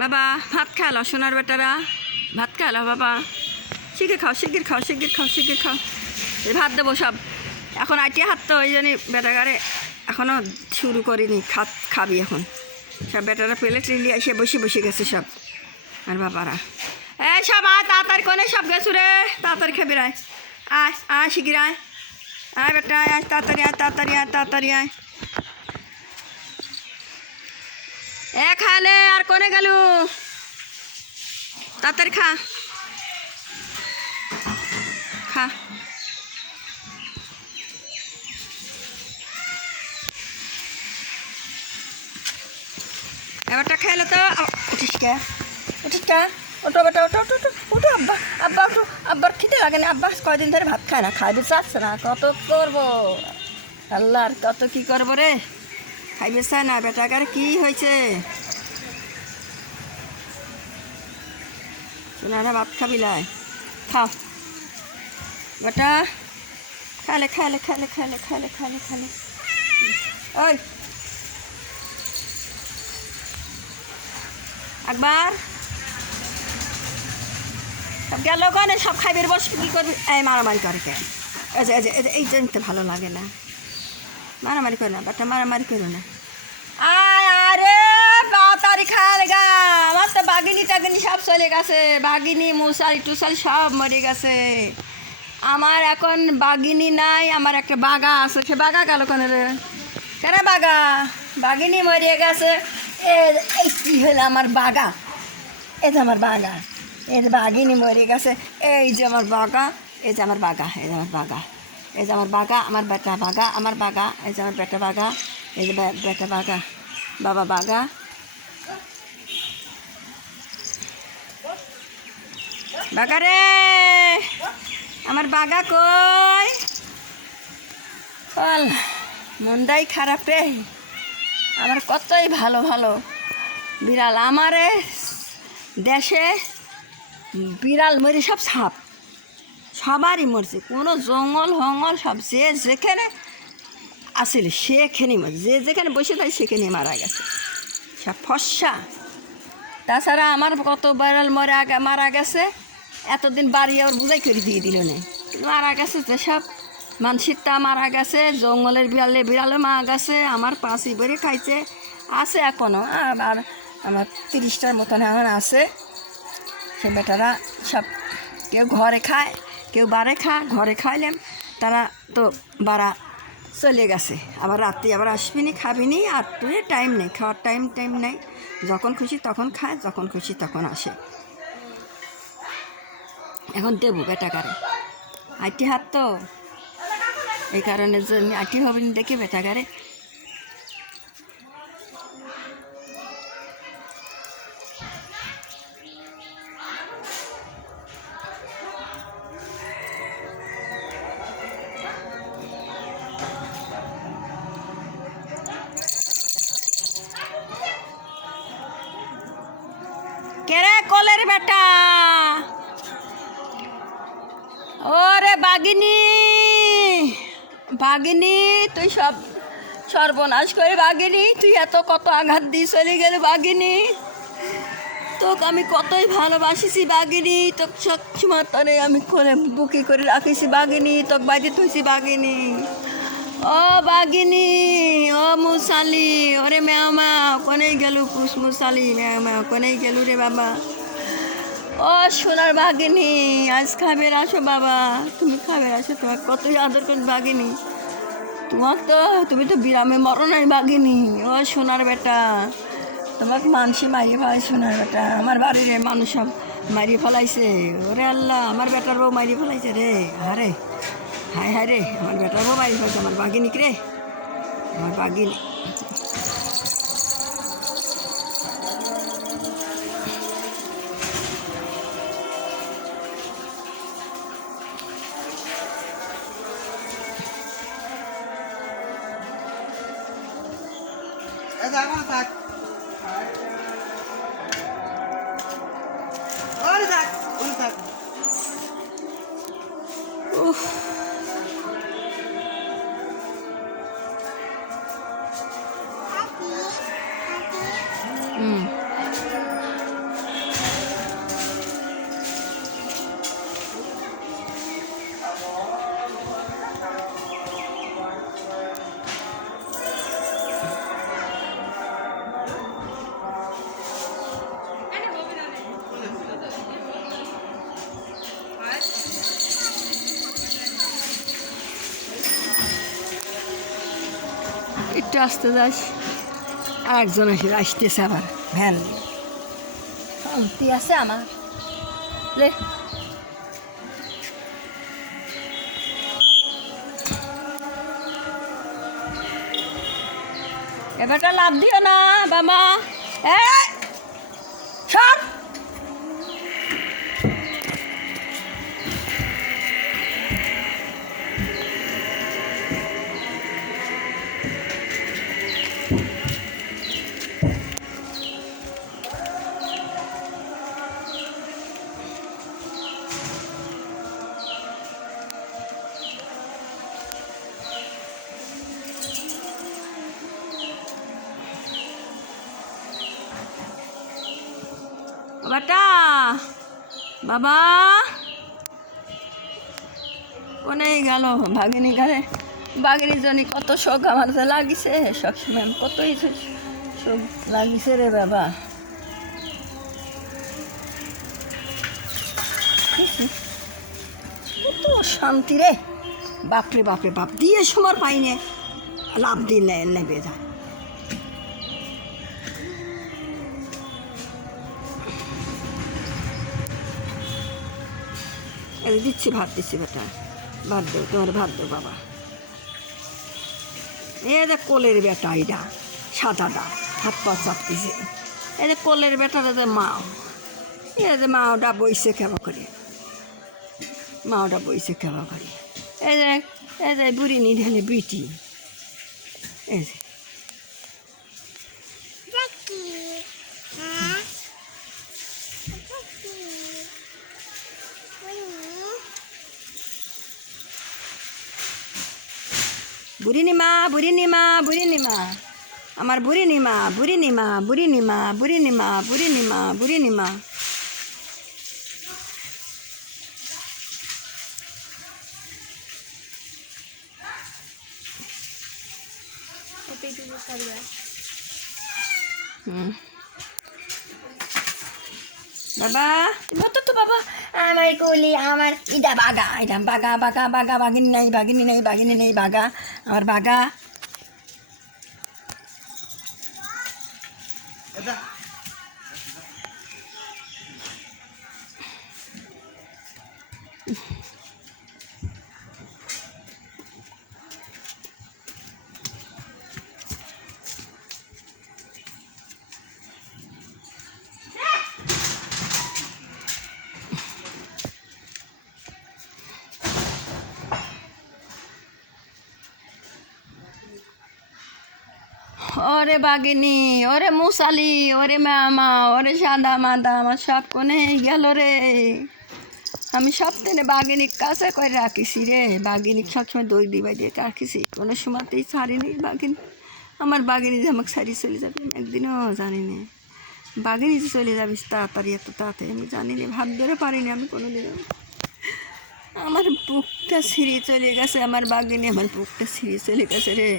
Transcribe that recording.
বাবা ভাত খালো সোনার বেটারা, ভাত খালো বাবা, শিগগির খাও শিগগির খাও শিগগির খাও শিগগির খাও। ভাত দেবো সব এখন আইটিয়া হাত তো ওই জন্য বেটাগারে এখনও শুরু করিনি, খাবি এখন সব বেটারা প্লেট লিলি এসে বসে গেছে সব। আর বাবারা এই সব আয় তাড়াতাড়ি কোনে সব গেছু রে, তাড়াতাড়ি খাবি রায়, আয় আয় শিগগির আয়, আয় বেটা আয় তাড়াতাড়ি আয় তাড়াতাড়ি আয় তাড়াতাড়ি আয়। খালে আর কোনে গেল, তাড়াতাড়ি খা খা। এবারটা খাইলে তো উঠিস কে, ওটো বেটা ওটো ওটো ওটো ওটো আব্বা আব্বা ওটো, আব্বার খিদে লাগে না, আব্বা কয়দিন ধরে ভাত খায় না, খাইতে চাচ্ছে না, কত করবো আল্লাহর কত কি করবো রে, খাইবে চায় না বেটাকার কি হয়েছে। সোনারা ভাত খাবি লাই, খাও বেটা, খালে খালে খালে খালে খালে খালে খালে। ওই একবার সব গেল ওখানে সব খাইবের বসবি কী করবি, এই মারামারি করে কে, এই জন্য ভালো লাগে না, মারামারি করো না বেটা, মারামারি করো না। আরে তাড়াতাড়ি খালে গা, আমার তো বাঘিনী টাগিনী সব চলে গেছে, বাঘিনী মশারি টুসারি সব মরে গেছে, আমার এখন বাঘিনী নাই, আমার একটা বাঘা আছে, সে বাঘা গেল কেন রে, কেন বাঘা, বাঘিনী মরিয়ে গেছে, এই কী হলো আমার বাঘা, এই যে আমার বাঘা, এই যে বাঘিনী মরে গেছে, এই যে আমার বাঘা, এই যে আমার বাঘা, এই যে আমার বাঘা, এই যে আমার বাঘা, আমার বেটা বাঘা, আমার বাঘা, এই যে আমার বেটা বাঘা, এই যে বেটা বাঘা, বাবা বাঘা। বাঘা রে আমার বাঘা কই, বল মনটাই খারাপ রে, আমার কতই ভালো ভালো বিড়াল, আমারে দেশে বিড়াল মরে সব সাপ সবারই মরছে, কোনো জঙ্গল হঙ্গল সব যে যেখানে আসলে সেখানেই মরছে, যে যেখানে বসে থাকে সেখানেই মারা গেছে সব ফর্সা। তাছাড়া আমার কত বিড়াল মারা গেছে, এতদিন বাড়ি আবার বুঝাই করে দিয়ে দিল না, মারা গেছে যেসব মানসিকটা মারা গেছে, জঙ্গলের বিড়ালে মারা গেছে, আমার পাশি বেড়ে খাইছে আছে এখনও, আবার আমার 30টার মতন এখন আছে, সে বেটারা সব কেউ ঘরে খায় কেউ বারে ঘরে খাইলাম, তারা তো বারা চলে গেছে, আবার রাত্রি আবার আসবিনি খাবিনি, আর তুই টাইম নেই, খাওয়ার টাইম নেই, যখন খুশি তখন খায়, যখন খুশি তখন আসে। এখন দেবো বেটাকারে আইটি হাত তো, এই কারণে জন্য আইটি হবে না দেখে বেটাকারে। কেরে কলের বেটা, ওরে বাঘিনী বাঘিনী, তুই সব সর্বনাশ করে বাঘিনী, তুই এত কত আঘাত দিয়ে চলে গেল বাঘিনী, তোকে আমি কতই ভালোবাসিছি বাঘিনী, তোকে সবসময় তরে আমি করে বুকি করে রাখিছি বাঘিনী, তোকে বাড়ি থইছি বাঘিনী, ও বাঘিনী ও মুসালি, ওরে ম্যাও ম্যাও কোনেই গেল পুষ মুসালি, ম্যাও ম্যাও কোনেই গেল রে বাবা, ও সোনার বাঘিনী আজ খাবে আসো বাবা, তুমি খাবে আসো, তোমার কতই আদর করি বাঘিনী, তুমি তো বিরামে মরো নাই বাঘিনী, ও সোনার বেটা, তোমাকে মানসি মারিয়ে ফেলাইছে সোনার বেটা, আমার বাড়ির মানুষ সব মারিয়ে ফেলাইছে, ওরে আল্লাহ আমার বেটার বউ মারিয়ে ফেলাইছে রে, আরে হায় হায় রে আমার বেটার বউ মারিয়ে ফেলাইছে, আমার বাঘিনীকে রে, আমার বাঘিনী। আস্তে আস্তে যাস, আর একজন এসে আসতেছে আবার ভ্যান নিয়ে। শান্তি আছে আমার লে। এবারটা লাভ দিও না বাবা, সব বাবাটা বাবা কোনেই গেল ভাগিনী ঘরে। বাগিনীর জন্য কত শোক আমার যে লাগিছে, সবসময় কতই শোক লাগিছে রে বাবা। কত শান্তি রে বাপরে বাপরে বাপ, দিয়ে সময় পাইনে লাভ দিলে নেবে যায়। দিচ্ছি ভাত দিচ্ছি বেটা, ভাত দেও, তোমার ভাত দেও বাবা। এ যে কোলের বেটা, এটা সাদাটা হাত পা চাপতেছে। এই যে কোলের বেটাটা যে মাও, এ যে মাওটা বইছে খেবা করে, মাওটা বইছে খেবা করে। এই যে বুড়ি নিধেলে বিটি, এই যে বুড়ি নিমা, বুড়ি নিমা, বুড়ি নিমা, আমার বুড়ি নিমা, বুড়ি নিমা, বুড়ি নিমা, বুড়ি নিমা, বুড়ি নিমা, বুড়ি নিমা। বাবা তো বাবা, আমার কোলে আমার এটা বাগা, এটা বাগা বাগা বাগা, বাগিনী নাই বাগিনী নাই বাগিনী নেই বাগা, আমার বাগা। ওরে বাগিনী, ওরে মুসালি, ওরে মামা, ওরে সাদা মাদা, আমার সব কোনে গেল রে। আমি সব দিনে বাগিনীর কাছে করে রাখিছি রে, বাগিনীর সবসময় দই দিবাই দিয়ে রাখিছি, কোনো সময়তেই ছাড়িনি বাগিনী। আমার বাগিনী যে আমাকে ছাড়িয়ে চলে যাবে আমি একদিনও জানি না। বাগিনী যে চলে যাবিস তাড়াতাড়ি, এত তাড়াতাড়ি আমি জানি না, ভাব ধরে পারিনি আমি কোনোদিনও। আমার বুকটা ছিঁড়ে চলে গেছে, আমার বাগিনী আমার বুকটা ছিঁড়ে চলে গেছে রে।